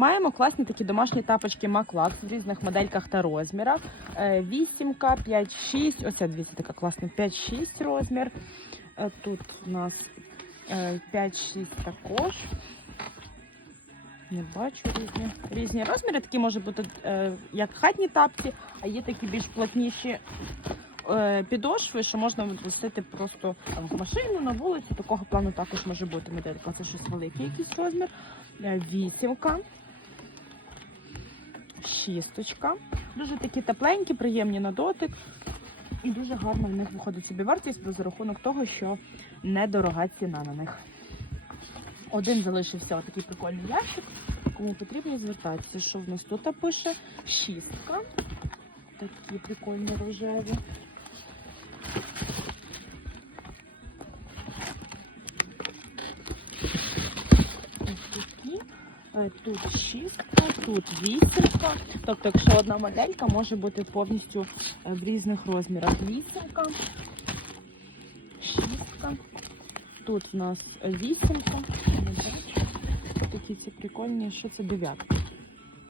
Маємо класні такі домашні тапочки Маклакс в різних модельках та розмірах. Е, Вісімка, 5-6, оця дивіться, така класна, 5-6 розмір. Е, Тут у нас е, 5-6 також. Не бачу різні, різні розміри. Такі можуть бути е, як хатні тапці, а є такі більш плотніші е, підошви, що можна відпустити просто в машину на вулицю. Такого плану також може бути моделька. Це щось великий якийсь розмір. Е, Вісімка. Шісточка. Дуже такі тепленькі, приємні на дотик. І дуже гарно в них виходить собі вартість за рахунок того, що недорога ціна на них. Один залишився отакий прикольний ящик. Кому потрібно звертатися, що в нас тут пише шістка. Такі прикольні рожеві. Тут шістка, тут вісімка. Тобто, якщо одна моделька може бути повністю е, в різних розмірах. Вісімка, шістка. Тут у нас вісімка. Такі ці прикольні, що це дев'ятка.